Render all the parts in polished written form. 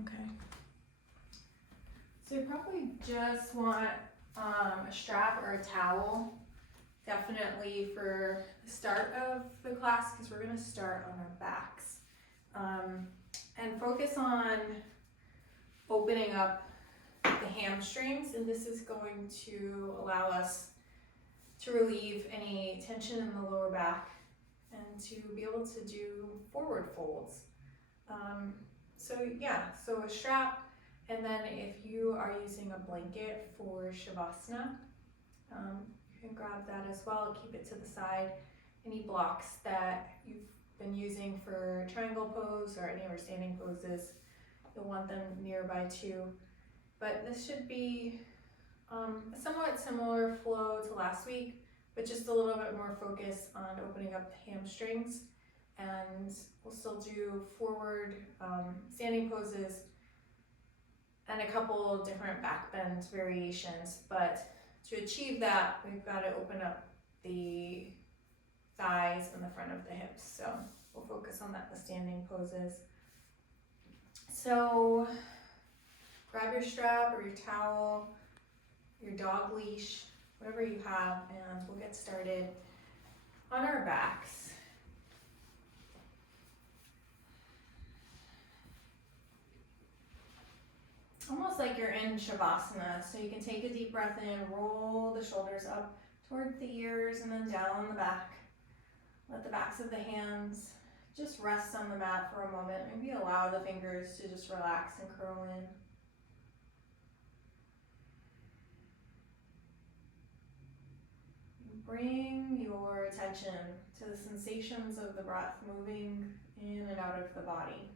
Okay. So you probably just want a strap or a towel, definitely for the start of the class, because we're going to start on our backs. And focus on opening up the hamstrings, and this is going to allow us to relieve any tension in the lower back and to be able to do forward folds. So a strap, and then if you are using a blanket for Shavasana, you can grab that as well, keep it to the side. Any blocks that you've been using for triangle pose or any of our standing poses, you'll want them nearby too. But this should be a somewhat similar flow to last week, but just a little bit more focus on opening up the hamstrings. And we'll still do forward standing poses and a couple different back bend variations. But to achieve that, we've got to open up the thighs and the front of the hips. So we'll focus on that, the standing poses. So grab your strap or your towel, your dog leash, whatever you have, and we'll get started on our backs. Almost like you're in Shavasana, so you can take a deep breath in, roll the shoulders up toward the ears and then down the back. Let the backs of the hands just rest on the mat for a moment. Maybe allow the fingers to just relax and curl in. Bring your attention to the sensations of the breath moving in and out of the body.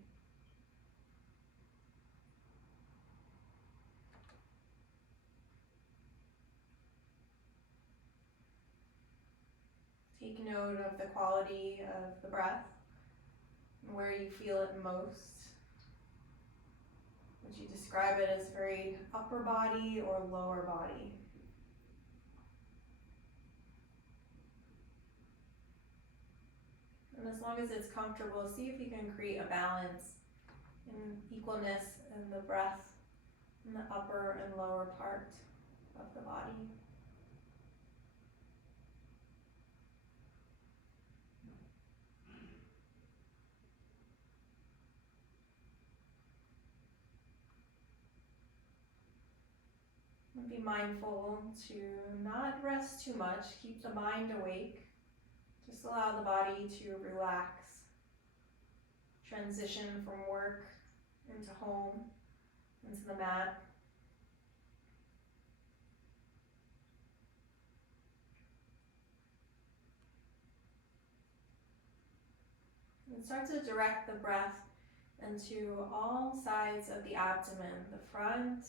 Take note of the quality of the breath, where you feel it most. Would you describe it as very upper body or lower body? And as long as it's comfortable, see if you can create a balance and equalness in the breath in the upper and lower part of the body. And be mindful to not rest too much. Keep the mind awake. Just allow the body to relax. Transition from work into home, into the mat. And start to direct the breath into all sides of the abdomen, the front,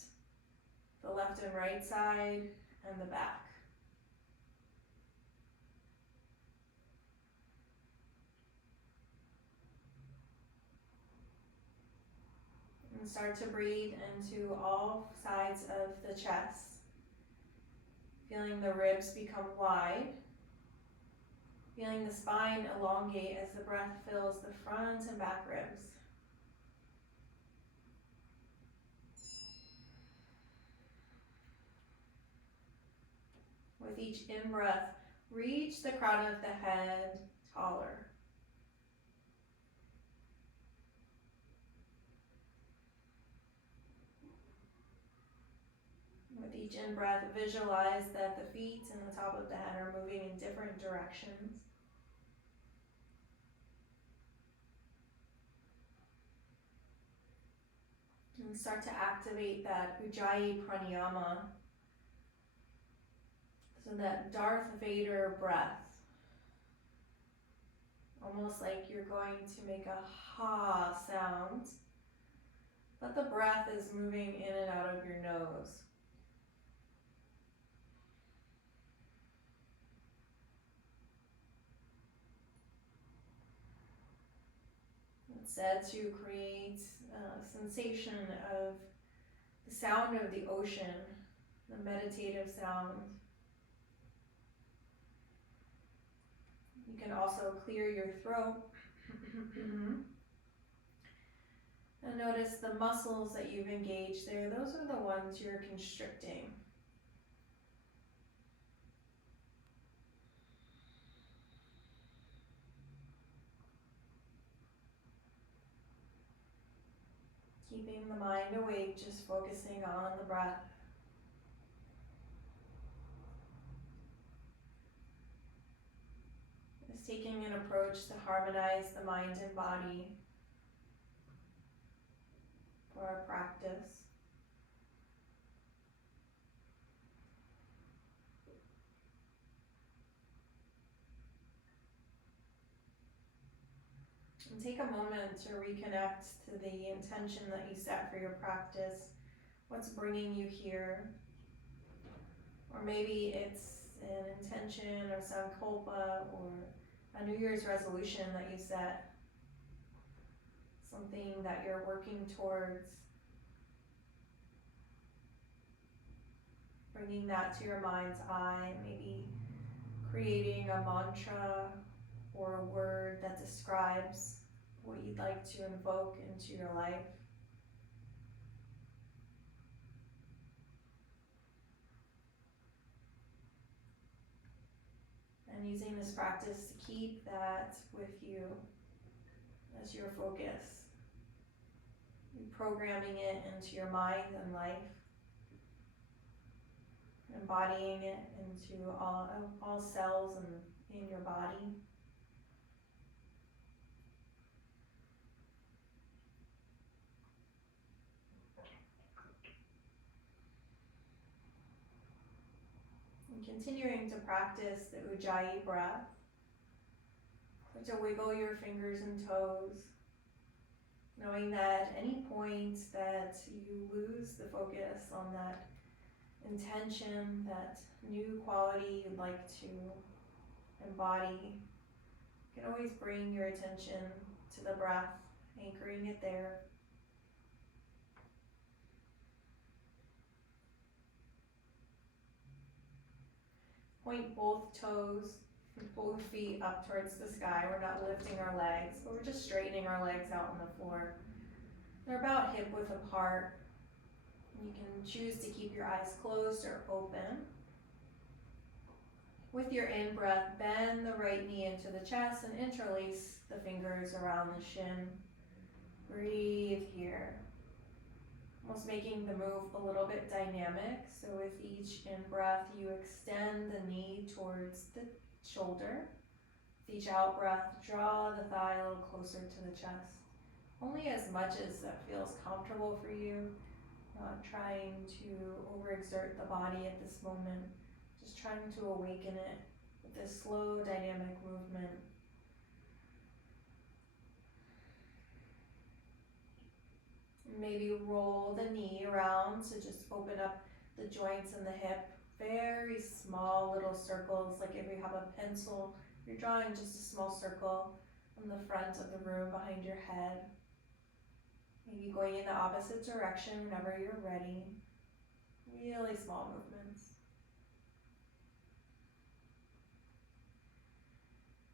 the left and right side, and the back. And start to breathe into all sides of the chest, feeling the ribs become wide, feeling the spine elongate as the breath fills the front and back ribs. With each in-breath, reach the crown of the head taller. With each in-breath, visualize that the feet and the top of the head are moving in different directions. And start to activate that Ujjayi pranayama, so that Darth Vader breath, almost like you're going to make a ha sound, but the breath is moving in and out of your nose. Instead, to create a sensation of the sound of the ocean, the meditative sound. You can also clear your throat And notice the muscles that you've engaged there, those are the ones you're constricting. Keeping the mind awake, just focusing on the breath. Just taking an approach to harmonize the mind and body for our practice. And take a moment to reconnect to the intention that you set for your practice. What's bringing you here? Or maybe it's an intention or sankalpa or a New Year's resolution that you set. Something that you're working towards. Bringing that to your mind's eye, maybe creating a mantra or a word that describes what you'd like to invoke into your life. And using this practice to keep that with you as your focus. Programming it into your mind and life. Embodying it into all cells and in your body. And continuing to practice the Ujjayi breath. So to wiggle your fingers and toes, knowing that at any point that you lose the focus on that intention, that new quality you'd like to embody, you can always bring your attention to the breath, anchoring it there. Point both toes, both feet up towards the sky. We're not lifting our legs, but we're just straightening our legs out on the floor. They're about hip width apart. You can choose to keep your eyes closed or open. With your in-breath, bend the right knee into the chest and interlace the fingers around the shin. Breathe here. Almost making the move a little bit dynamic. So with each in-breath, you extend the knee towards the shoulder. With each out-breath, draw the thigh a little closer to the chest. Only as much as that feels comfortable for you. Not trying to overexert the body at this moment. Just trying to awaken it with this slow, dynamic movement. Maybe roll the knee around to just open up the joints in the hip. Very small little circles, like if you have a pencil, you're drawing just a small circle on the front of the room behind your head. Maybe going in the opposite direction whenever you're ready. Really small movements.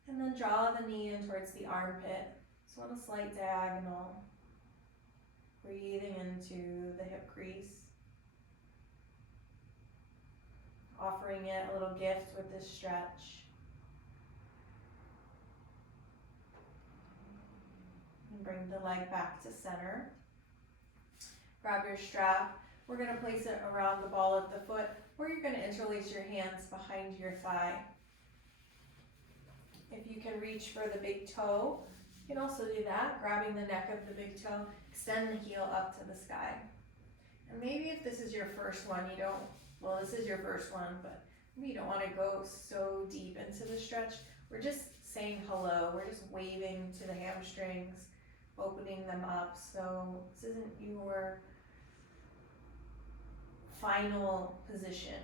And then draw the knee in towards the armpit. So on a slight diagonal. Breathing into the hip crease. Offering it a little gift with this stretch. And bring the leg back to center. Grab your strap. We're going to place it around the ball of the foot, or you're going to interlace your hands behind your thigh. If you can reach for the big toe, you can also do that, grabbing the neck of the big toe, extend the heel up to the sky. And maybe if this is your first one, this is your first one, but maybe you don't want to go so deep into the stretch. We're just saying hello. We're just waving to the hamstrings, opening them up. So this isn't your final position.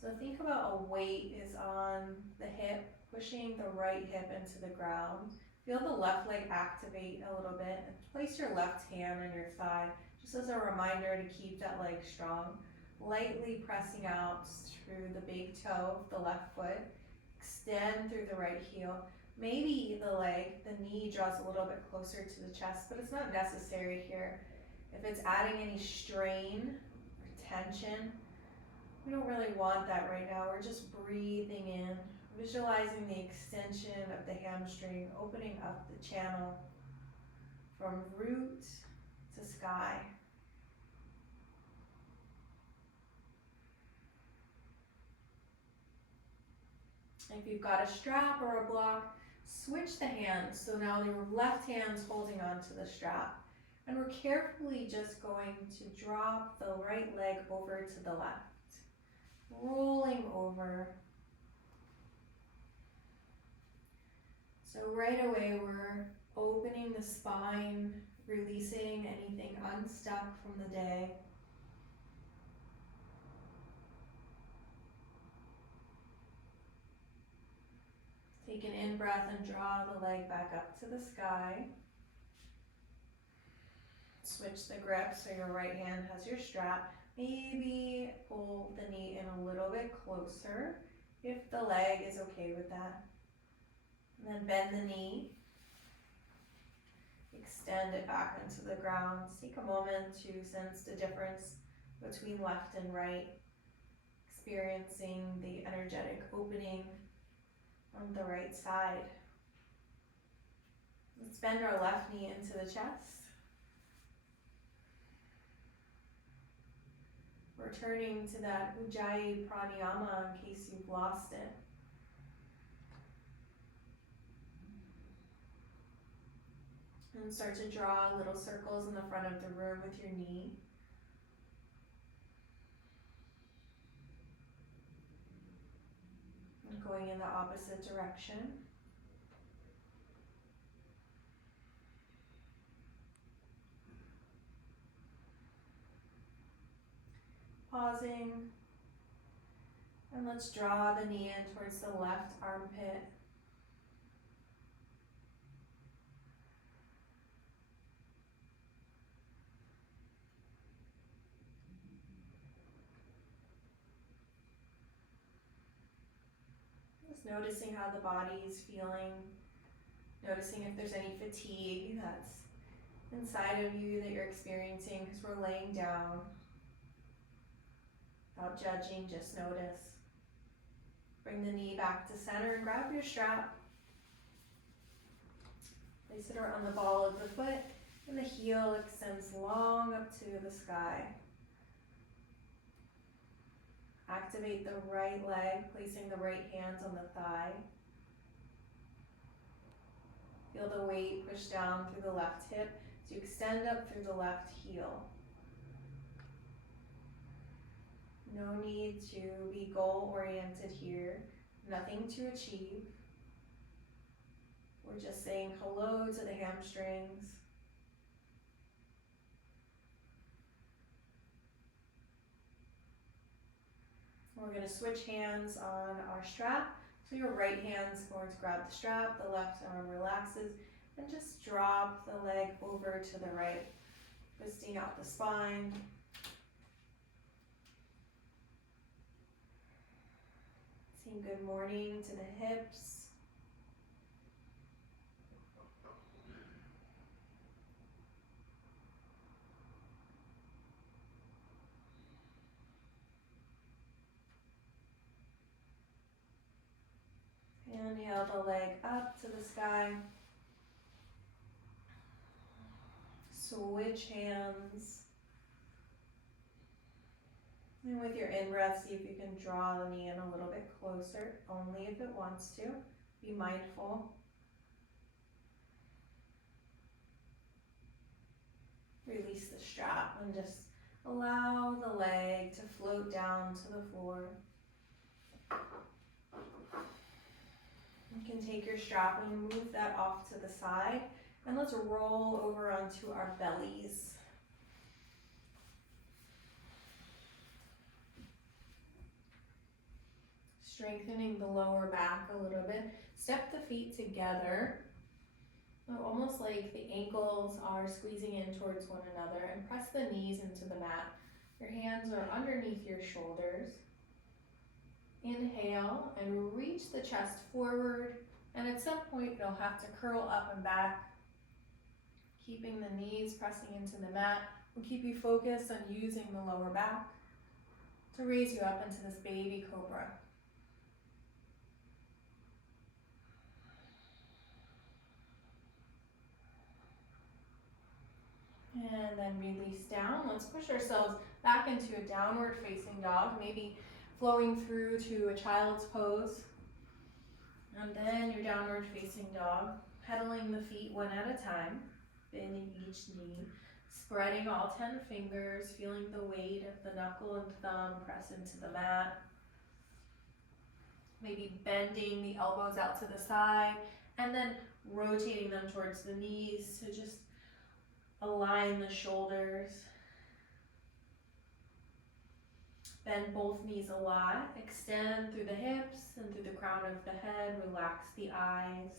So think about a weight is on the hip, pushing the right hip into the ground. Feel the left leg activate a little bit and place your left hand on your thigh just as a reminder to keep that leg strong. Lightly pressing out through the big toe of the left foot. Extend through the right heel. Maybe the knee draws a little bit closer to the chest, but it's not necessary here. If it's adding any strain or tension, we don't really want that right now. We're just breathing in, visualizing the extension of the hamstring, opening up the channel from root to sky. If you've got a strap or a block, switch the hands. So now your left hand's holding onto the strap. And we're carefully just going to drop the right leg over to the left, rolling over. So right away we're opening the spine, releasing anything unstuck from the day. Take an in-breath and draw the leg back up to the sky. Switch the grip so your right hand has your strap. Maybe pull the knee in a little bit closer if the leg is okay with that. And then bend the knee. Extend it back into the ground. Take a moment to sense the difference between left and right. Experiencing the energetic opening on the right side. Let's bend our left knee into the chest. Returning to that Ujjayi pranayama in case you've lost it. And start to draw little circles in the front of the room with your knee. And going in the opposite direction. Pausing. And let's draw the knee in towards the left armpit. Just noticing how the body is feeling. Noticing if there's any fatigue that's inside of you that you're experiencing because we're laying down. Without judging, just notice. Bring the knee back to center and grab your strap. Place it around the ball of the foot and the heel extends long up to the sky. Activate the right leg, placing the right hands on the thigh. Feel the weight push down through the left hip as you extend up through the left heel. No need to be goal-oriented here, nothing to achieve. We're just saying hello to the hamstrings. We're going to switch hands on our strap. So your right hand's going to grab the strap, the left arm relaxes, and just drop the leg over to the right, twisting out the spine. Saying good morning to the hips. Inhale the leg up to the sky. Switch hands. And with your in-breath, see if you can draw the knee in a little bit closer, only if it wants to. Be mindful. Release the strap and just allow the leg to float down to the floor. You can take your strap and move that off to the side, and let's roll over onto our bellies. Strengthening the lower back a little bit. Step the feet together, almost like the ankles are squeezing in towards one another, and press the knees into the mat. Your hands are underneath your shoulders. Inhale and reach the chest forward, And at some point, you'll have to curl up and back, keeping the knees pressing into the mat. Will keep you focused on using the lower back to raise you up into this baby cobra. And then release down. Let's push ourselves back into a downward facing dog, maybe flowing through to a child's pose. And then your downward facing dog, pedaling the feet one at a time, bending each knee, spreading all 10 fingers, feeling the weight of the knuckle and thumb press into the mat. Maybe bending the elbows out to the side and then rotating them towards the knees to just align the shoulders. Bend both knees a lot. Extend through the hips and through the crown of the head. Relax the eyes.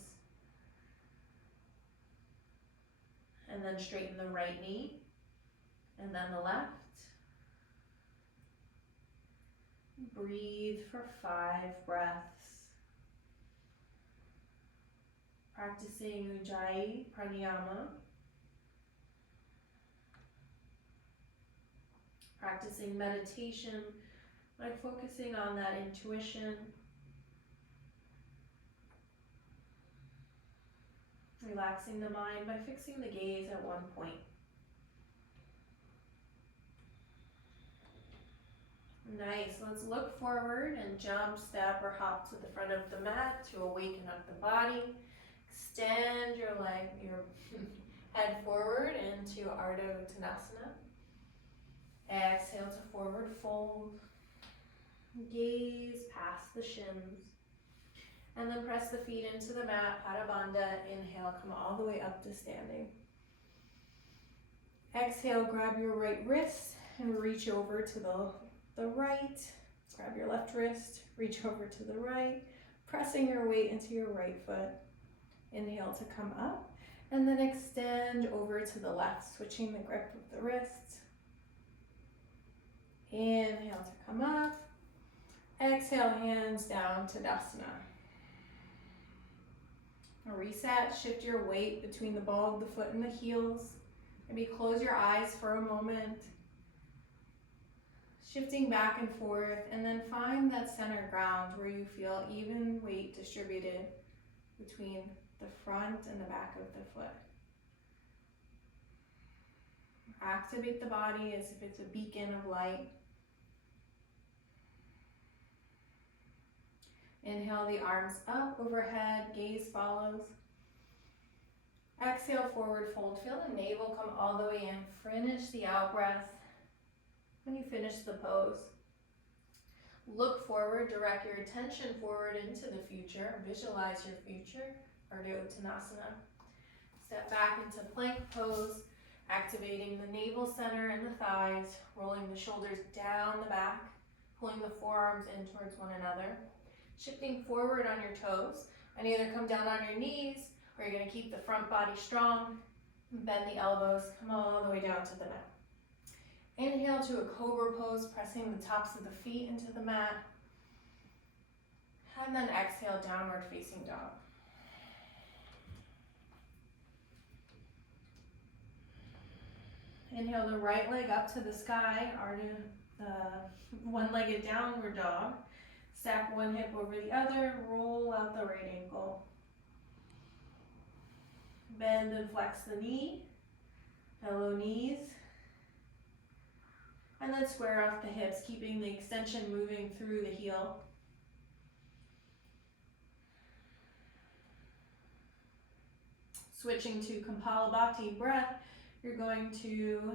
And then straighten the right knee. And then the left. Breathe for 5 breaths. Practicing Ujjayi Pranayama. Practicing meditation by focusing on that intuition. Relaxing the mind by fixing the gaze at one point. Nice. Let's look forward and jump, step, or hop to the front of the mat to awaken up the body. Extend your head forward into Ardha Uttanasana. Exhale to forward fold. Gaze past the shins. And then press the feet into the mat, Pada Bandha. Inhale, come all the way up to standing. Exhale, grab your right wrist and reach over to the right. Grab your left wrist, reach over to the right, pressing your weight into your right foot. Inhale to come up, and then extend over to the left, switching the grip of the wrist. Inhale to come up. Exhale, hands down to Tadasana. A reset, shift your weight between the ball of the foot and the heels. Maybe close your eyes for a moment. Shifting back and forth, and then find that center ground where you feel even weight distributed between the front and the back of the foot. Activate the body as if it's a beacon of light. Inhale the arms up overhead, gaze follows. Exhale, forward fold. Feel the navel come all the way in. Finish the out breath. When you finish the pose, look forward, direct your attention forward into the future. Visualize your future, Ardha Uttanasana. Step back into plank pose, activating the navel center and the thighs, rolling the shoulders down the back, pulling the forearms in towards one another. Shifting forward on your toes, and either come down on your knees, or you're gonna keep the front body strong, bend the elbows, come all the way down to the mat. Inhale to a cobra pose, pressing the tops of the feet into the mat. And then exhale, downward facing dog. Inhale the right leg up to the sky, one-legged downward dog. Stack one hip over the other, roll out the right ankle. Bend and flex the knee, hello knees. And then square off the hips, keeping the extension moving through the heel. Switching to Kapalabhati breath, you're going to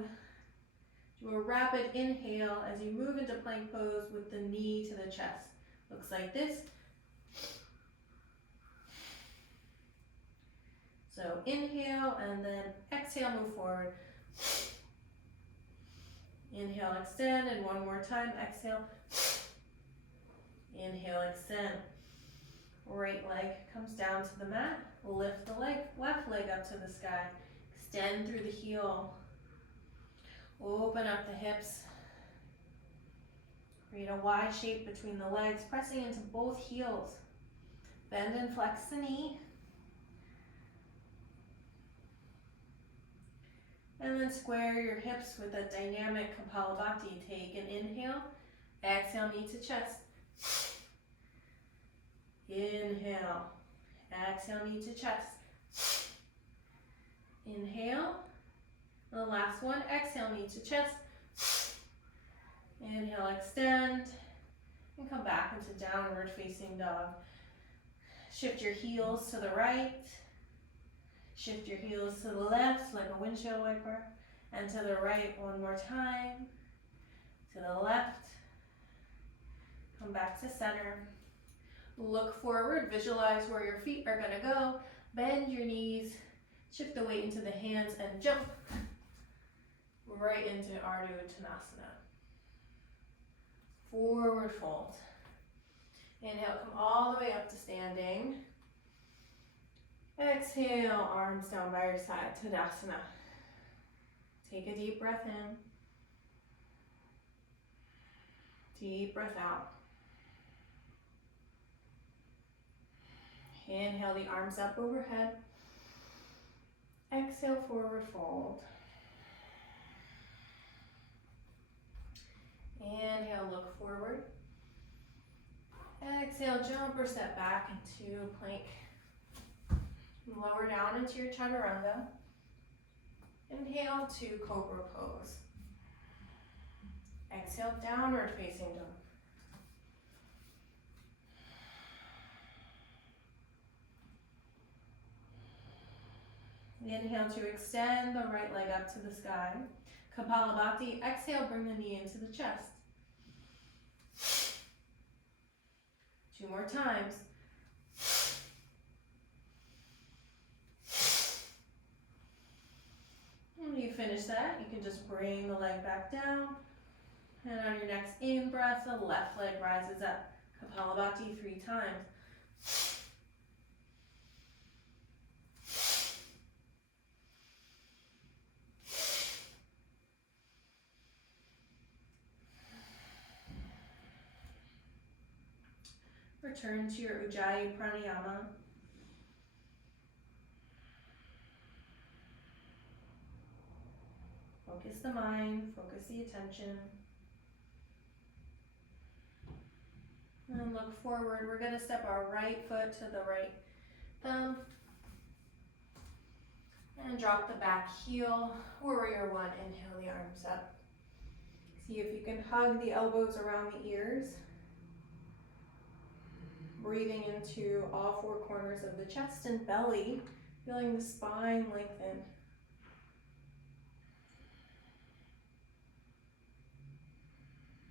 do a rapid inhale as you move into plank pose with the knee to the chest. Looks like this. So inhale and then exhale, move forward. Inhale, extend, and one more time, exhale. Inhale, extend. Right leg comes down to the mat. Lift the left leg up to the sky. Extend through the heel. Open up the hips. Create a Y shape between the legs, pressing into both heels. Bend and flex the knee. And then square your hips with a dynamic Kapalabhati. Take an inhale, exhale, knee to chest. Inhale, exhale, knee to chest. Inhale, and the last one, exhale, knee to chest. Inhale, extend, and come back into downward facing dog. Shift your heels to the right. Shift your heels to the left like a windshield wiper. And to the right one more time. To the left. Come back to center. Look forward, visualize where your feet are gonna go. Bend your knees, shift the weight into the hands and jump right into Ardha Uttanasana. Forward fold. Inhale, come all the way up to standing. Exhale, arms down by your side, Tadasana. Take a deep breath in. Deep breath out. Inhale the arms up overhead. Exhale, forward fold. Inhale, look forward. Exhale, jump or step back into plank. Lower down into your chaturanga. Inhale to cobra pose. Exhale, downward facing dog. Inhale to extend the right leg up to the sky. Kapalabhati. Exhale, bring the knee into the chest. 2 more times. When you finish that, you can just bring the leg back down. And on your next in-breath, the left leg rises up. Kapalabhati 3 times. Return to your Ujjayi Pranayama. Focus the mind, focus the attention. And look forward. We're going to step our right foot to the right thumb. And drop the back heel. Warrior 1, inhale the arms up. See if you can hug the elbows around the ears. Breathing into all 4 corners of the chest and belly, feeling the spine lengthen.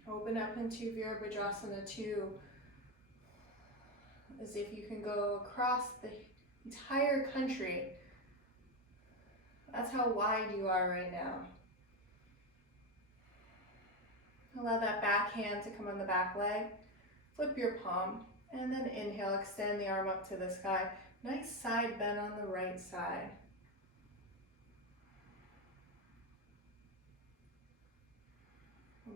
Open up into Virabhadrasana 2, as if you can go across the entire country. That's how wide you are right now. Allow that back hand to come on the back leg. Flip your palm. And then inhale, extend the arm up to the sky. Nice side bend on the right side.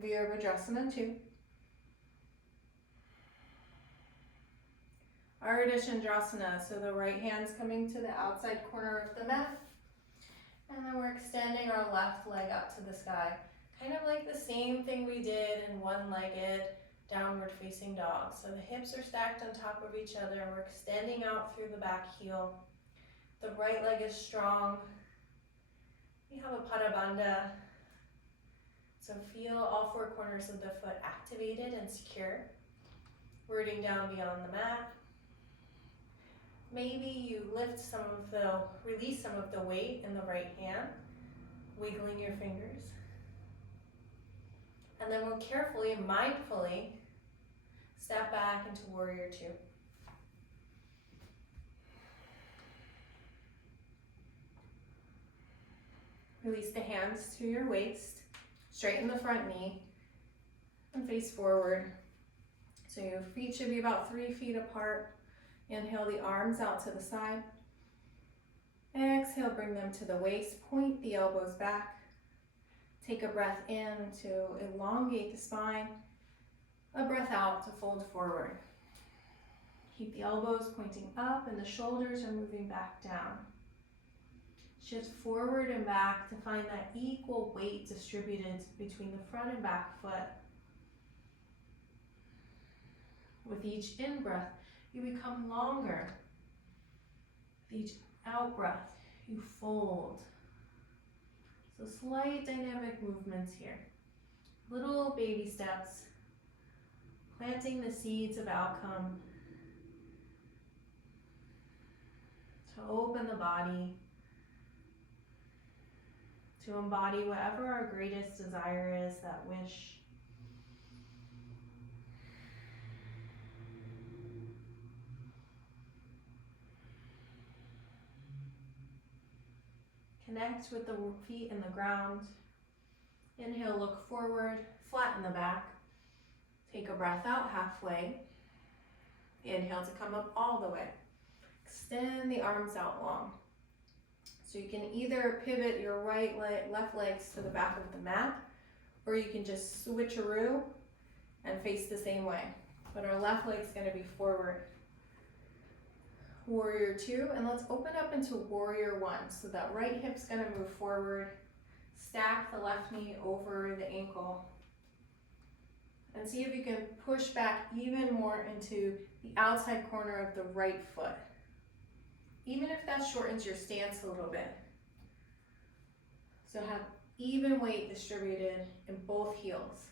Virabhadrasana 2. Ardha Chandrasana, so the right hand's coming to the outside corner of the mat. And then we're extending our left leg up to the sky. Kind of like the same thing we did in one-legged downward facing dog. So the hips are stacked on top of each other and we're extending out through the back heel. The right leg is strong. We have a Pada Bandha. So feel all 4 corners of the foot activated and secure. Rooting down beyond the mat. Maybe you release some of the weight in the right hand, wiggling your fingers. And then we'll carefully and mindfully step back into Warrior 2. Release the hands to your waist, straighten the front knee, and face forward. So your feet should be about 3 feet apart. Inhale the arms out to the side. Exhale, bring them to the waist, point the elbows back. Take a breath in to elongate the spine. A breath out to fold forward. Keep the elbows pointing up and the shoulders are moving back down. Shift forward and back to find that equal weight distributed between the front and back foot. With each in-breath, you become longer. With each out-breath, you fold. So slight dynamic movements here. Little baby steps, planting the seeds of outcome to open the body, to embody whatever our greatest desire is, that wish. Connect with the feet in the ground. Inhale, look forward, flatten the back. Take a breath out halfway. Inhale to come up all the way. Extend the arms out long. So you can either pivot your right leg, left legs to the back of the mat, or you can just switcheroo and face the same way. But our left leg's gonna be forward. Warrior two, and let's open up into warrior one. So that right hip's gonna move forward. Stack the left knee over the ankle. And see if you can push back even more into the outside corner of the right foot. Even if that shortens your stance a little bit. So have even weight distributed in both heels.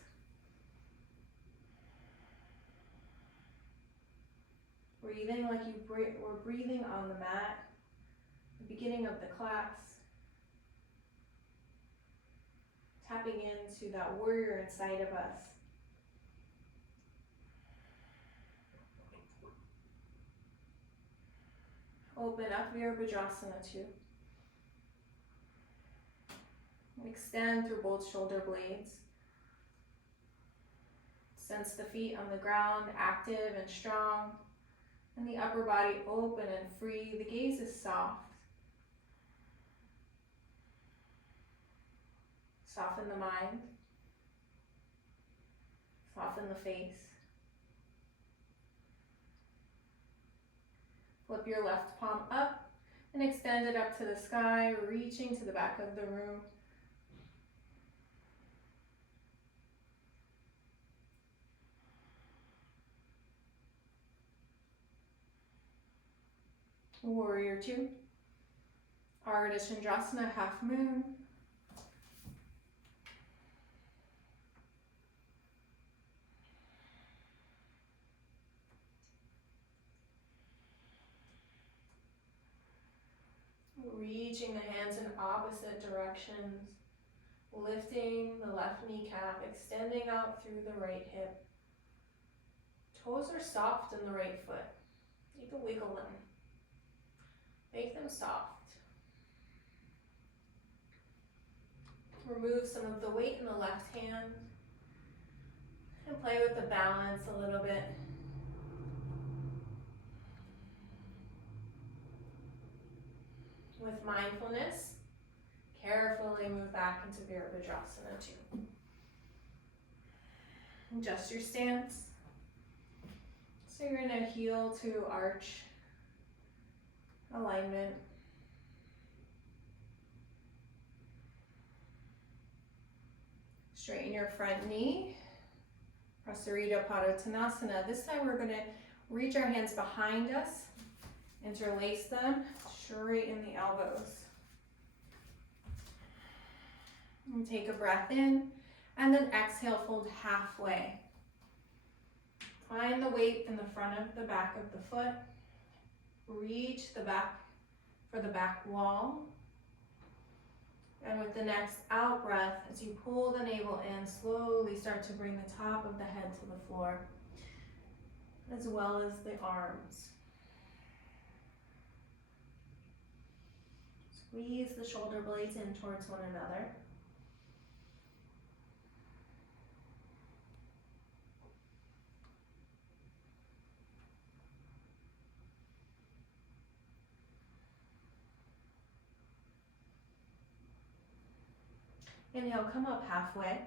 Breathing like we're breathing on the mat, the beginning of the class. Tapping into that warrior inside of us. Open up Virabhadrasana 2. Extend through both shoulder blades. Sense the feet on the ground, active and strong. And the upper body open and free. The gaze is soft. Soften the mind. Soften the face. Flip your left palm up and extend it up to the sky, reaching to the back of the room. Warrior two. Ardha Chandrasana, half moon. Reaching the hands in opposite directions, lifting the left kneecap, extending out through the right hip. Toes are soft in the right foot. You can wiggle them. Make them soft. Remove some of the weight in the left hand and play with the balance a little bit. With mindfulness, carefully move back into Virabhadrasana 2. Adjust your stance. So you're gonna heel to arch alignment. Straighten your front knee. Prasarita Padottanasana. This time we're gonna reach our hands behind us, interlace them, straighten the elbows. And take a breath in, and then exhale, fold halfway. Find the weight in the front of the back of the foot. Reach the back for the back wall. And with the next out breath, as you pull the navel in, slowly start to bring the top of the head to the floor, as well as the arms. Squeeze the shoulder blades in towards one another. Inhale, come up halfway.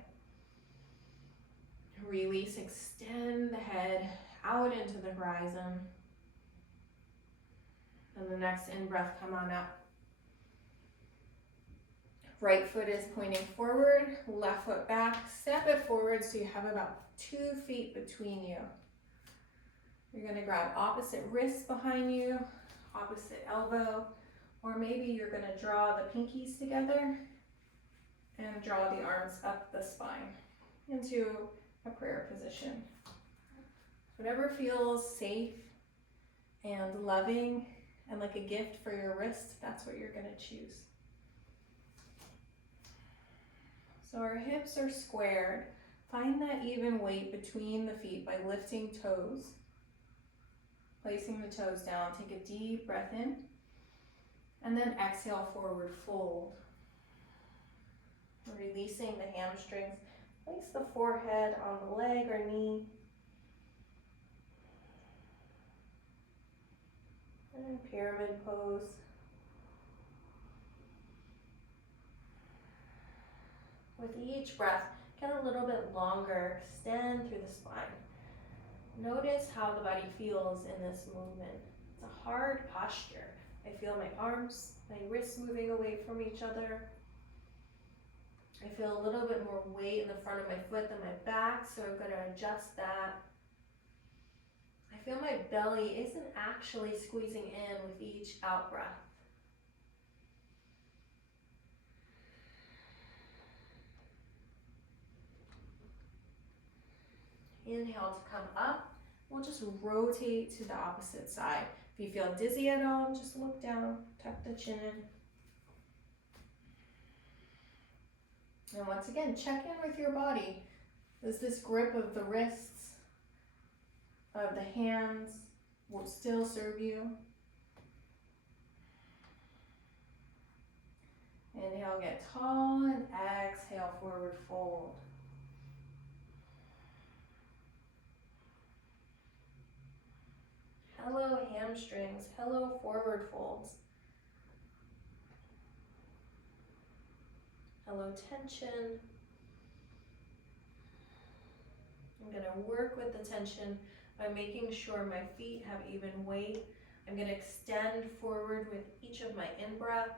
Release, extend the head out into the horizon. And the next in-breath, come on up. Right foot is pointing forward, left foot back. Step it forward so you have about 2 feet between you. You're gonna grab opposite wrist behind you, opposite elbow, or maybe you're gonna draw the pinkies together and draw the arms up the spine into a prayer position. Whatever feels safe and loving and like a gift for your wrist, that's what you're gonna choose. So our hips are squared. Find that even weight between the feet by lifting toes. Placing the toes down, take a deep breath in, and then exhale, forward fold. Releasing the hamstrings, place the forehead on the leg or knee. And pyramid pose. With each breath, get a little bit longer, extend through the spine. Notice how the body feels in this movement. It's a hard posture. I feel my arms, my wrists moving away from each other. I feel a little bit more weight in the front of my foot than my back, so I'm going to adjust that. I feel my belly isn't actually squeezing in with each out breath. Inhale to come up. We'll just rotate to the opposite side. If you feel dizzy at all, just look down, tuck the chin in. And once again, check in with your body. Does this grip of the wrists, of the hands, will still serve you? Inhale, get tall, and exhale, forward fold. Hello, hamstrings. Hello, forward folds. Hello, tension. I'm going to work with the tension by making sure my feet have even weight. I'm going to extend forward with each of my in-breaths.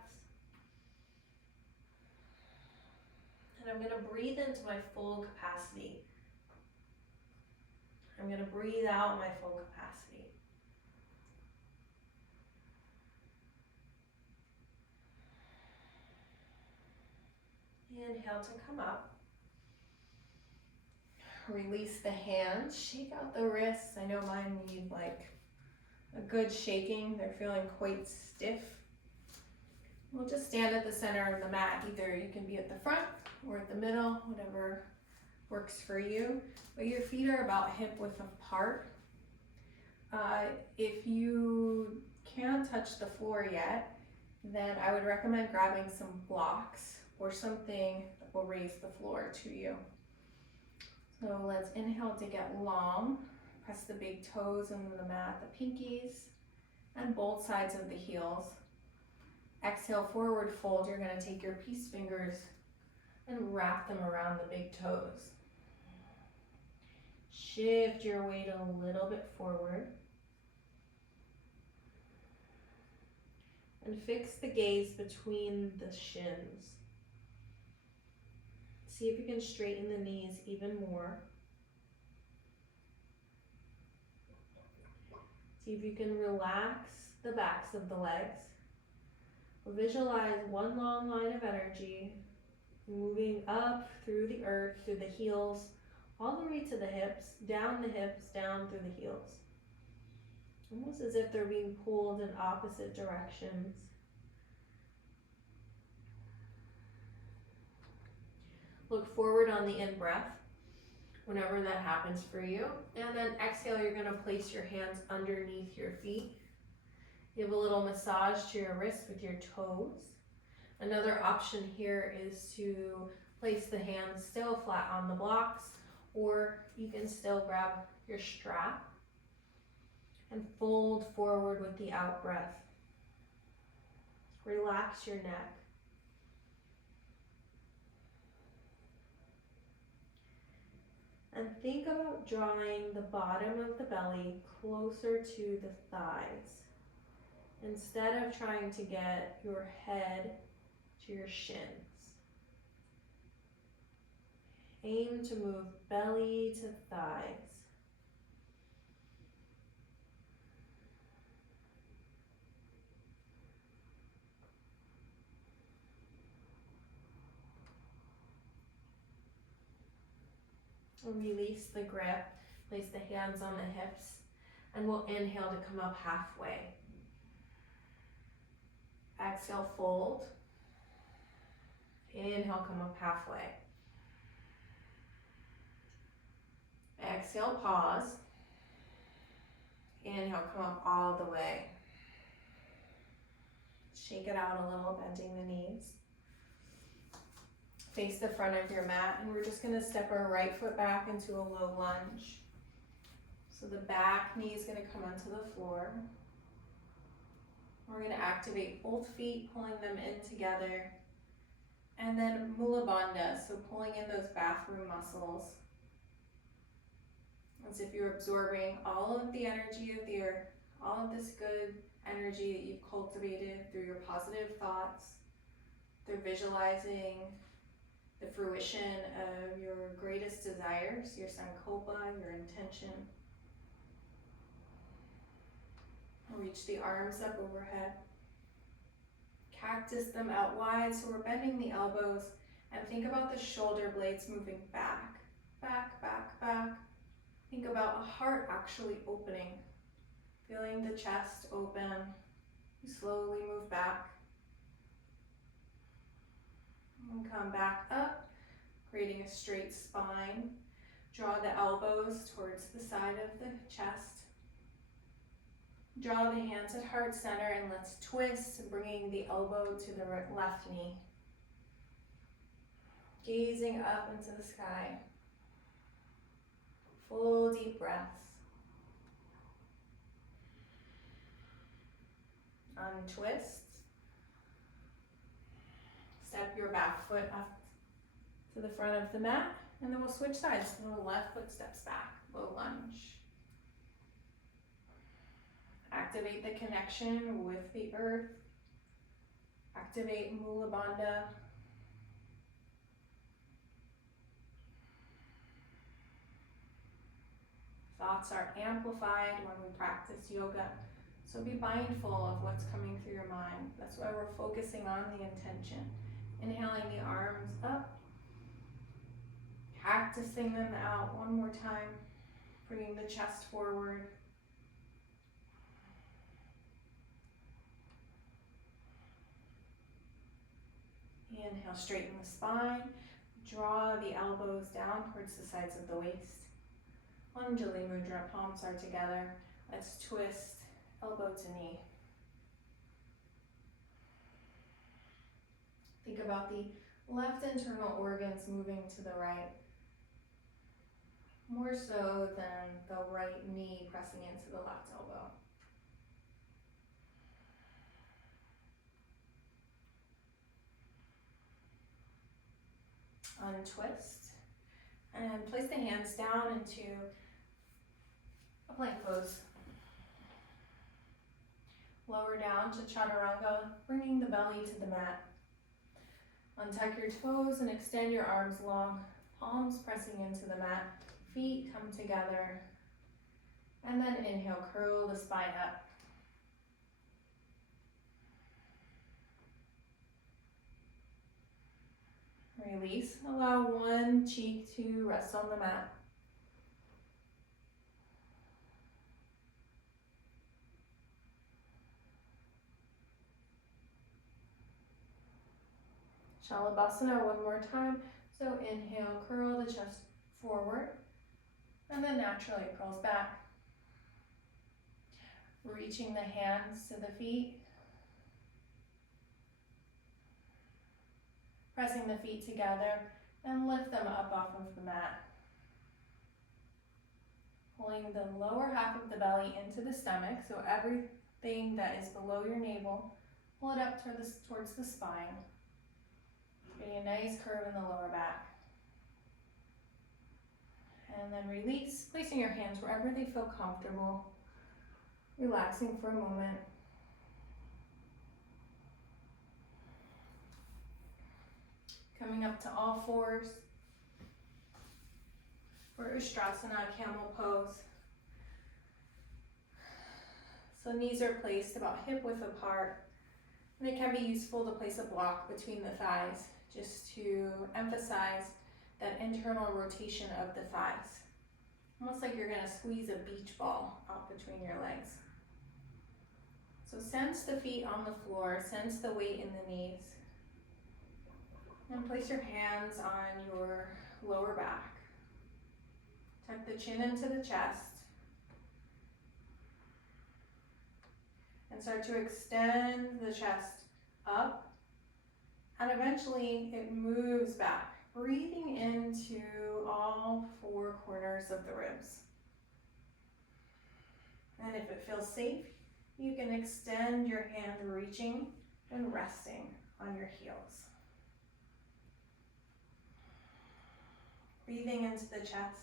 And I'm going to breathe into my full capacity. I'm going to breathe out my full capacity. Inhale to come up. Release the hands, shake out the wrists. I know mine need like a good shaking. They're feeling quite stiff. We'll just stand at the center of the mat. Either you can be at the front or at the middle, whatever works for you. But your feet are about hip width apart. If you can't touch the floor yet, then I would recommend grabbing some blocks or something that will raise the floor to you. So let's inhale to get long. Press the big toes into the mat, the pinkies, and both sides of the heels. Exhale, forward fold. You're going to take your peace fingers and wrap them around the big toes. Shift your weight a little bit forward. And fix the gaze between the shins. See if you can straighten the knees even more. See if you can relax the backs of the legs. Visualize one long line of energy moving up through the earth, through the heels, all the way to the hips, down through the heels. Almost as if they're being pulled in opposite directions. Look forward on the in-breath, whenever that happens for you. And then exhale, you're going to place your hands underneath your feet. Give a little massage to your wrists with your toes. Another option here is to place the hands still flat on the blocks, or you can still grab your strap and fold forward with the out breath. Relax your neck. And think about drawing the bottom of the belly closer to the thighs. instead of trying to get your head to your shins, aim to move belly to thighs. Release the grip, place the hands on the hips, and we'll inhale to come up halfway. Exhale, fold. Inhale, come up halfway. Exhale, pause. Inhale, come up all the way. Shake it out a little, bending the knees. Face the front of your mat, and we're just gonna step our right foot back into a low lunge. So the back knee is gonna come onto the floor. We're gonna activate both feet, pulling them in together. And then Mula Bandha, so pulling in those bathroom muscles. As if you're absorbing all of the energy of the earth, all of this good energy that you've cultivated through your positive thoughts, through visualizing the fruition of your greatest desires, your sankalpa, your intention. Reach the arms up overhead. Cactus them out wide, so we're bending the elbows, and think about the shoulder blades moving back, back, back, back. Think about a heart actually opening, feeling the chest open. You slowly move back. And come back up, creating a straight spine. Draw the elbows towards the side of the chest. Draw the hands at heart center, and let's twist, bringing the elbow to the left knee. Gazing up into the sky. Full deep breaths. Untwist. Step your back foot up to the front of the mat, and then we'll switch sides. So the left foot steps back, low lunge. Activate the connection with the earth. Activate Mula Bandha. Thoughts are amplified when we practice yoga, so be mindful of what's coming through your mind. That's why we're focusing on the intention. Inhaling the arms up, practicing them out one more time, bringing the chest forward. Inhale, straighten the spine, draw the elbows down towards the sides of the waist. Anjali Mudra, palms are together. Let's twist elbow to knee. Think about the left internal organs moving to the right, more so than the right knee pressing into the left elbow. Untwist and place the hands down into a plank pose. Lower down to chaturanga, bringing the belly to the mat. Untuck your toes and extend your arms long, palms pressing into the mat, feet come together, and then inhale, curl the spine up. Release, allow one cheek to rest on the mat. Shalabhasana one more time. So inhale, curl the chest forward, and then naturally it curls back. Reaching the hands to the feet. Pressing the feet together and lift them up off of the mat. Pulling the lower half of the belly into the stomach, so everything that is below your navel, pull it up towards the spine. Getting a nice curve in the lower back. And then release, placing your hands wherever they feel comfortable. Relaxing for a moment. Coming up to all fours for Ustrasana, camel pose. So knees are placed about hip width apart, and it can be useful to place a block between the thighs just to emphasize that internal rotation of the thighs. Almost like you're gonna squeeze a beach ball out between your legs. So sense the feet on the floor, sense the weight in the knees. And place your hands on your lower back. Tuck the chin into the chest. And start to extend the chest up. And eventually it moves back, breathing into all four corners of the ribs. And if it feels safe, you can extend your hand reaching and resting on your heels. Breathing into the chest.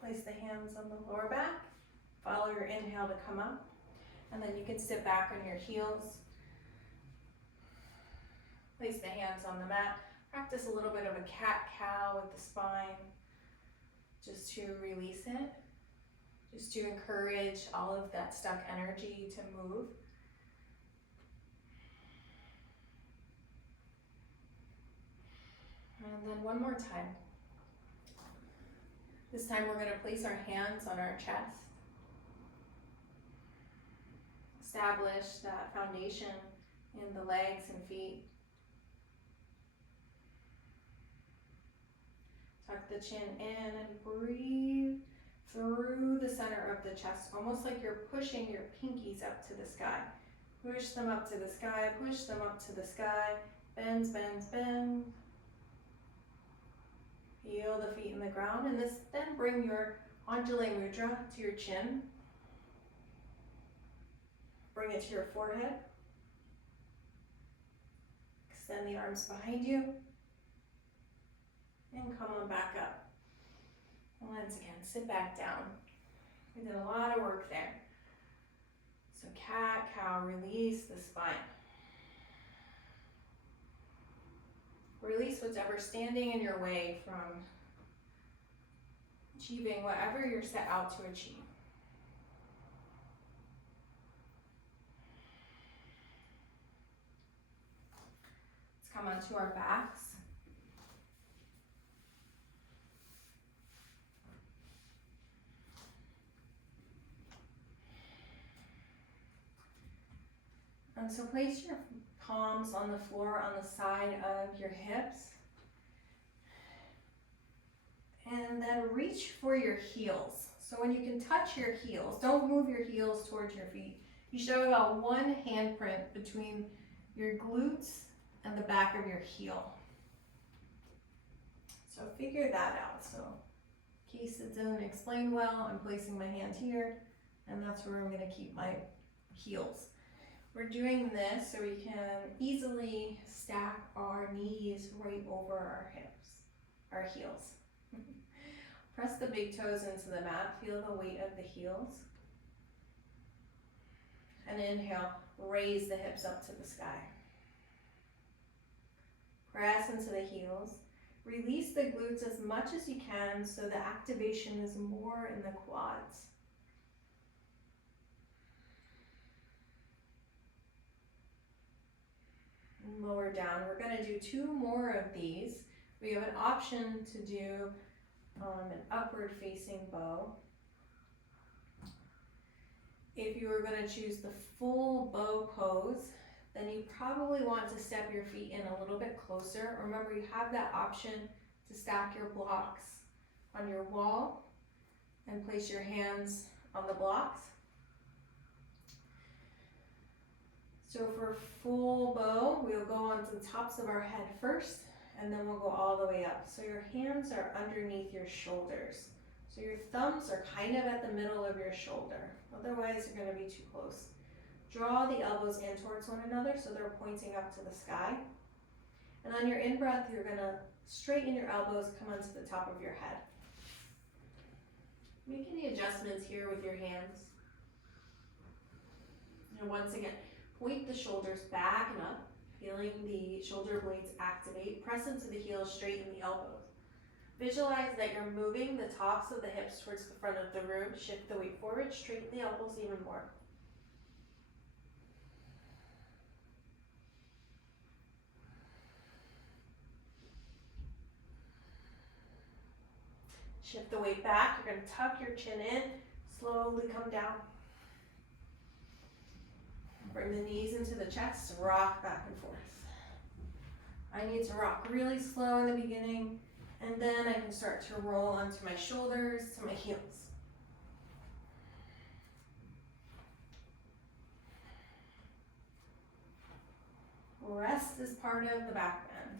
Place the hands on the lower back. Follow your inhale to come up. And then you can sit back on your heels. Place the hands on the mat. Practice a little bit of a cat-cow with the spine, just to release it, just to encourage all of that stuck energy to move. And then one more time. This time we're going to place our hands on our chest. Establish that foundation in the legs and feet. Tuck the chin in and breathe through the center of the chest, almost like you're pushing your pinkies up to the sky. Push them up to the sky, push them up to the sky. Bend, bend, bend. Feel the feet in the ground, and then bring your Anjali Mudra to your chin. Bring it to your forehead. Extend the arms behind you. And come on back up. Once again, sit back down. We did a lot of work there. So cat, cow, release the spine. Release whatever's standing in your way from achieving whatever you're set out to achieve. Let's come onto our backs. And so place your palms on the floor on the side of your hips. And then reach for your heels. So when you can touch your heels, don't move your heels towards your feet. You should have about one handprint between your glutes and the back of your heel. So figure that out. So in case it didn't explain well, I'm placing my hand here, and that's where I'm going to keep my heels. We're doing this so we can easily stack our knees right over our hips, our heels. Press the big toes into the mat, feel the weight of the heels. And inhale, raise the hips up to the sky. Press into the heels. Release the glutes as much as you can so the activation is more in the quads. And lower down. We're going to do 2 more of these. We have an option to do an upward facing bow. If you were going to choose the full bow pose, then you probably want to step your feet in a little bit closer. Remember, you have that option to stack your blocks on your wall and place your hands on the blocks. So for full bow, we'll go onto the tops of our head first, and then we'll go all the way up. So your hands are underneath your shoulders. So your thumbs are kind of at the middle of your shoulder. Otherwise, you're going to be too close. Draw the elbows in towards one another so they're pointing up to the sky. And on your in-breath, you're going to straighten your elbows, come onto the top of your head. Make any adjustments here with your hands. And once again, point the shoulders back and up, feeling the shoulder blades activate. Press into the heels, straighten the elbows. Visualize that you're moving the tops of the hips towards the front of the room. Shift the weight forward, straighten the elbows even more. Shift the weight back. You're going to tuck your chin in, slowly come down. Bring the knees into the chest, rock back and forth. I need to rock really slow in the beginning, and then I can start to roll onto my shoulders, to my heels. Rest is part of the back bend.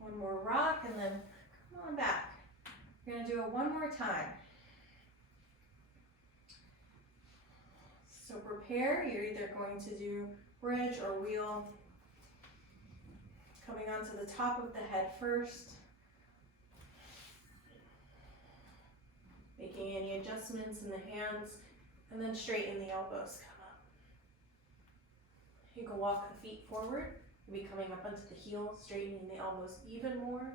One more rock, and then come on back. We're going to do it one more time. So prepare, you're either going to do bridge or wheel. Coming onto the top of the head first. Making any adjustments in the hands, and then straighten the elbows, come up. You can walk the feet forward, maybe coming up onto the heels, straightening the elbows even more.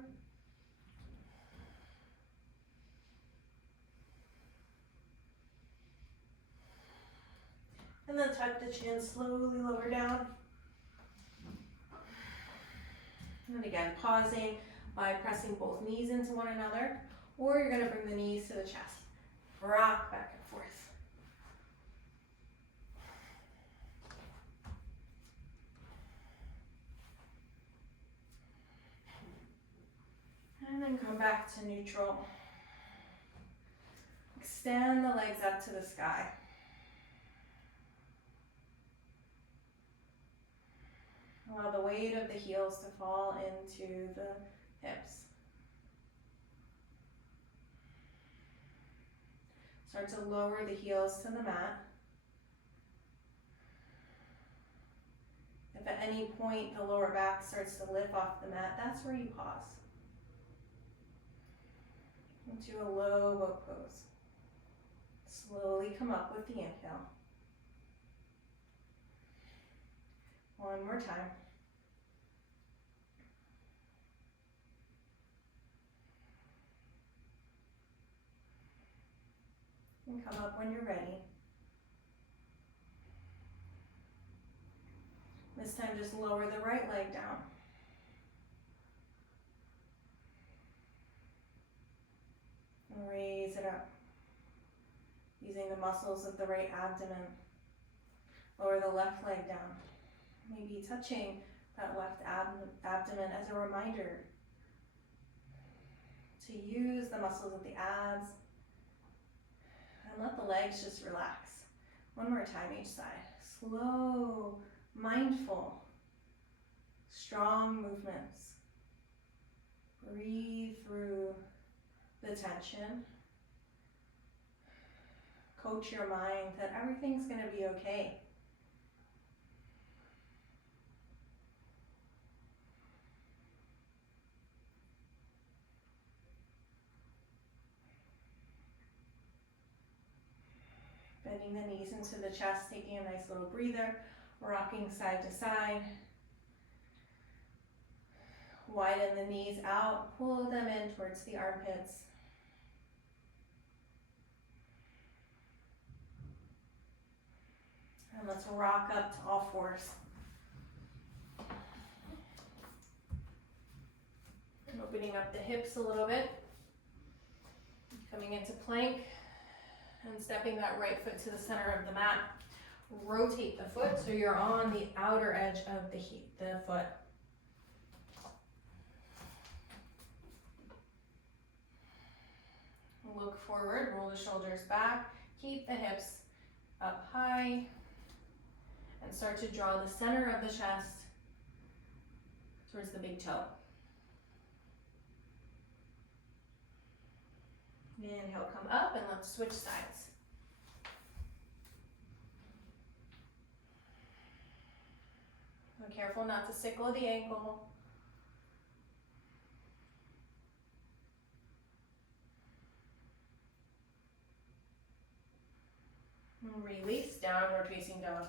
And then tuck the chin, slowly lower down. And again, pausing by pressing both knees into one another, or you're going to bring the knees to the chest. Rock back and forth. And then come back to neutral. Extend the legs up to the sky. Allow the weight of the heels to fall into the hips. Start to lower the heels to the mat. If at any point the lower back starts to lift off the mat, that's where you pause. Into a low boat pose. Slowly come up with the inhale. One more time. And come up when you're ready. This time just lower the right leg down. And raise it up. Using the muscles of the right abdomen. Lower the left leg down. Maybe touching that left abdomen as a reminder to use the muscles of the abs. And let the legs just relax. One more time each side. Slow, mindful, strong movements. Breathe through the tension. Coach your mind that everything's going to be okay. Bending the knees into the chest, taking a nice little breather, rocking side to side. Widen the knees out, pull them in towards the armpits. And let's rock up to all fours. And opening up the hips a little bit. Coming into plank. And stepping that right foot to the center of the mat. Rotate the foot so you're on the outer edge of the foot. Look forward, roll the shoulders back, keep the hips up high, and start to draw the center of the chest towards the big toe. Inhale, come up, and let's switch sides. Be careful not to sickle the ankle. And release, downward Downward facing dog.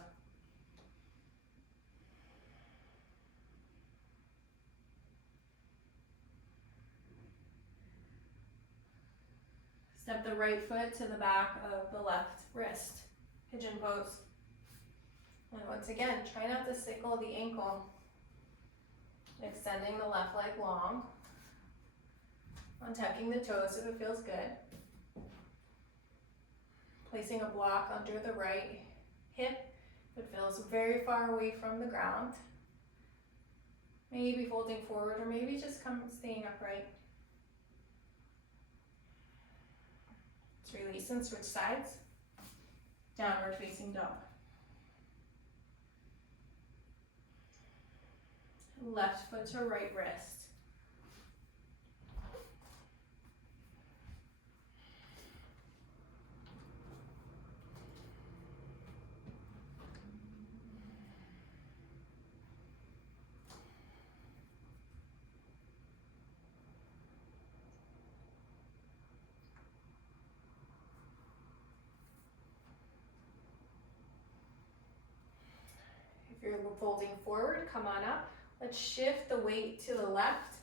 Step the right foot to the back of the left wrist. Pigeon pose. And once again, try not to sickle the ankle. Extending the left leg long. Untucking the toes if it feels good. Placing a block under the right hip if it feels very far away from the ground. Maybe folding forward or maybe just staying upright. Let's release and switch sides. Downward facing dog. Left foot to right wrist. If you're folding forward, come on up. Let's shift the weight to the left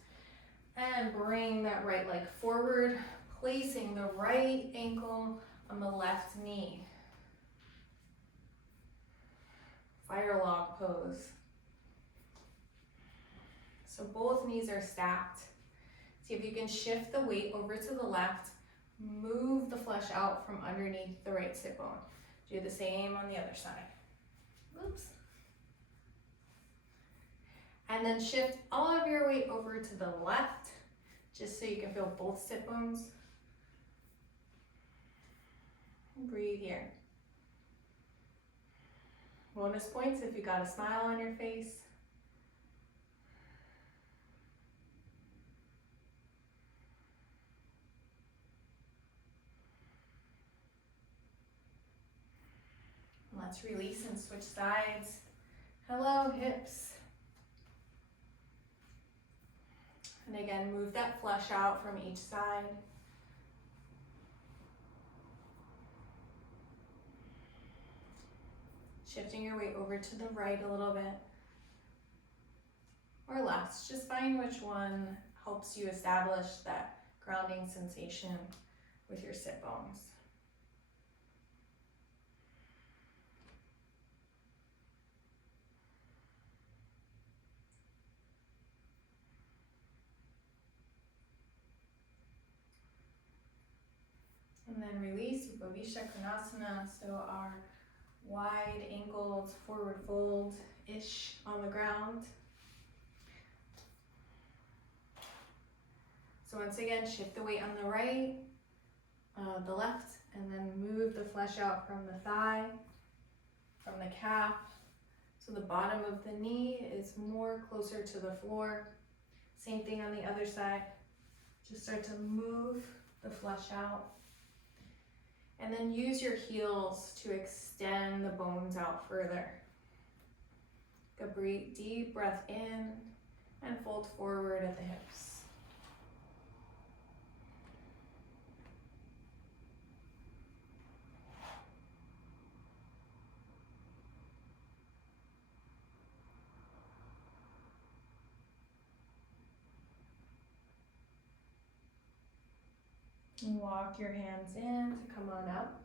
and bring that right leg forward, placing the right ankle on the left knee. Fire log pose. So both knees are stacked. See if you can shift the weight over to the left, move the flesh out from underneath the right sit bone. Do the same on the other side. Oops. And then shift all of your weight over to the left, just so you can feel both sit bones. Breathe here. Bonus points if you got a smile on your face. Let's release and switch sides. Hello, hips. And again, move that flesh out from each side. Shifting your weight over to the right a little bit. Or left, just find which one helps you establish that grounding sensation with your sit bones. And then release, Upavishta Konasana, so our wide ankled forward fold-ish on the ground. So once again, shift the weight on the right, the left, and then move the flesh out from the thigh, from the calf. So the bottom of the knee is more closer to the floor. Same thing on the other side. Just start to move the flesh out. And then use your heels to extend the bones out further. A deep breath in and fold forward at the hips. And walk your hands in to come on up.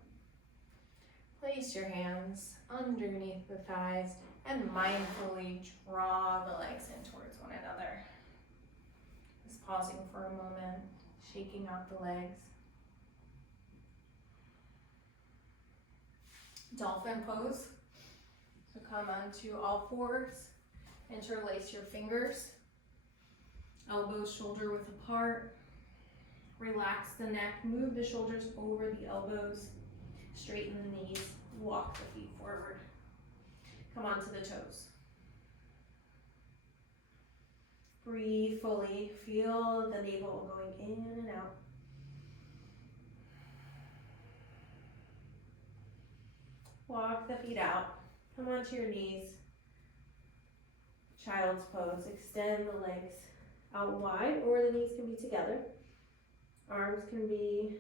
Place your hands underneath the thighs and mindfully draw the legs in towards one another. Just pausing for a moment, shaking out the legs. Dolphin pose. So come onto all fours, interlace your fingers, elbows shoulder width apart. Relax the neck, move the shoulders over the elbows, straighten the knees, walk the feet forward. Come onto the toes. Breathe fully, feel the navel going in and out. Walk the feet out, come onto your knees. Child's pose, extend the legs out wide or the knees can be together. Arms can be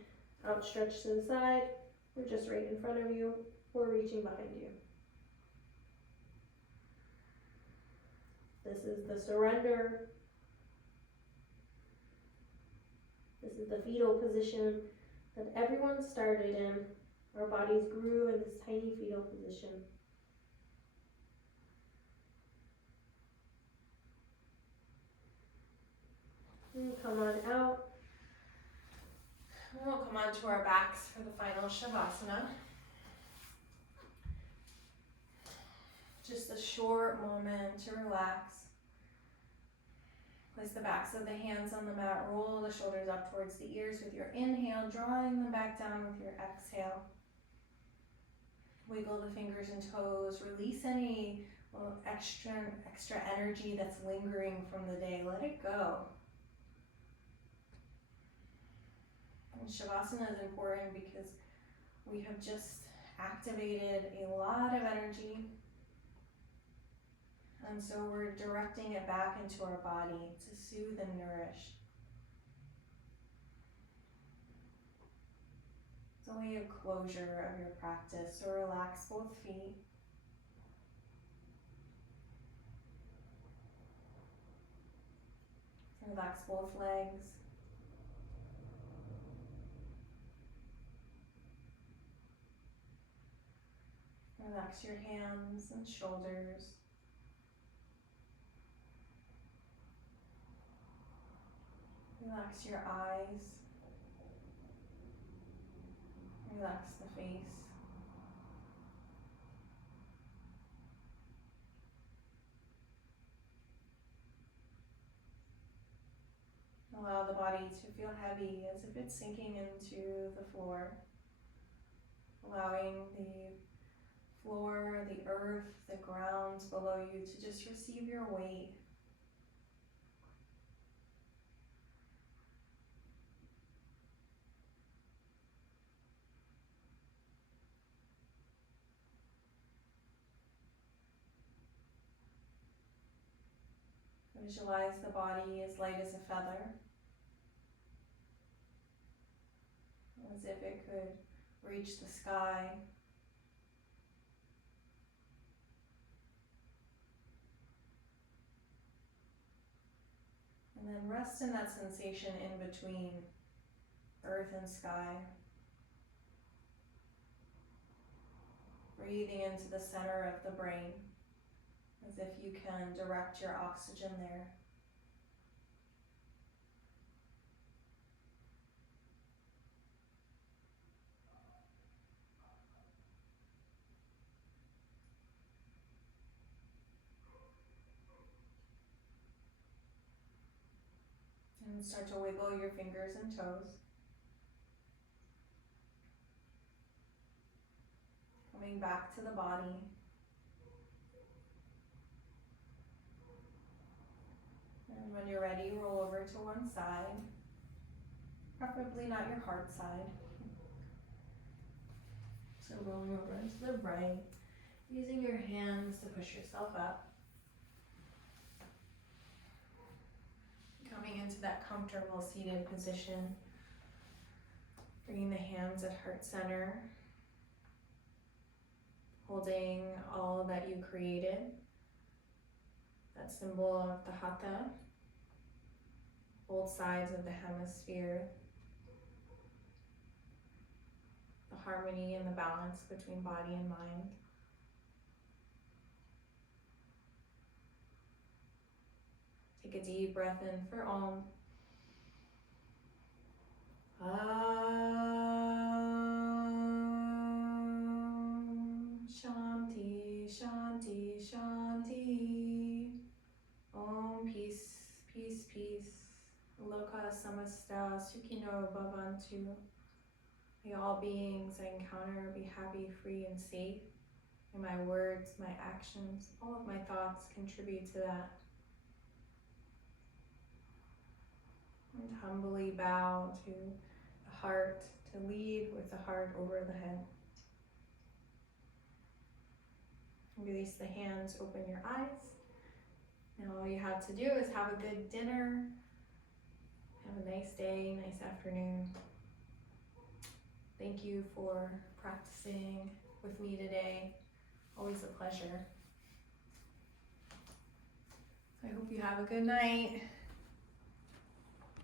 outstretched to the side, or just right in front of you, or reaching behind you. This is the surrender. This is the fetal position that everyone started in. Our bodies grew in this tiny fetal position. And come on out. We'll come onto our backs for the final Shavasana. Just a short moment to relax. Place the backs of the hands on the mat. Roll the shoulders up towards the ears with your inhale, drawing them back down with your exhale. Wiggle the fingers and toes. Release any extra energy that's lingering from the day. Let it go. And Shavasana is important because we have just activated a lot of energy. And so we're directing it back into our body to soothe and nourish. It's a way of closure of your practice. So relax both feet. Relax both legs. Relax your hands and shoulders. Relax your eyes. Relax the face. Allow the body to feel heavy as if it's sinking into the floor. Allowing the floor, the earth, the ground below you to just receive your weight. Visualize the body as light as a feather, as if it could reach the sky. And then rest in that sensation in between earth and sky. Breathing into the center of the brain, as if you can direct your oxygen there. And start to wiggle your fingers and toes. Coming back to the body. And when you're ready, roll over to one side, preferably not your hard side. So rolling over into the right, using your hands to push yourself up. Coming into that comfortable seated position, bringing the hands at heart center, holding all that you created, that symbol of the Hatha, both sides of the hemisphere, the harmony and the balance between body and mind. Take a deep breath in for Om. Shanti, Shanti, Shanti. Om, peace, peace, peace. Loka samasta sukhino bhavantu. May all beings I encounter be happy, free, and safe. May my words, my actions, all of my thoughts contribute to that. And humbly bow to the heart, to lead with the heart over the head. Release the hands, open your eyes. Now all you have to do is have a good dinner. Have a nice day, nice afternoon. Thank you for practicing with me today. Always a pleasure. Hope you have a good night.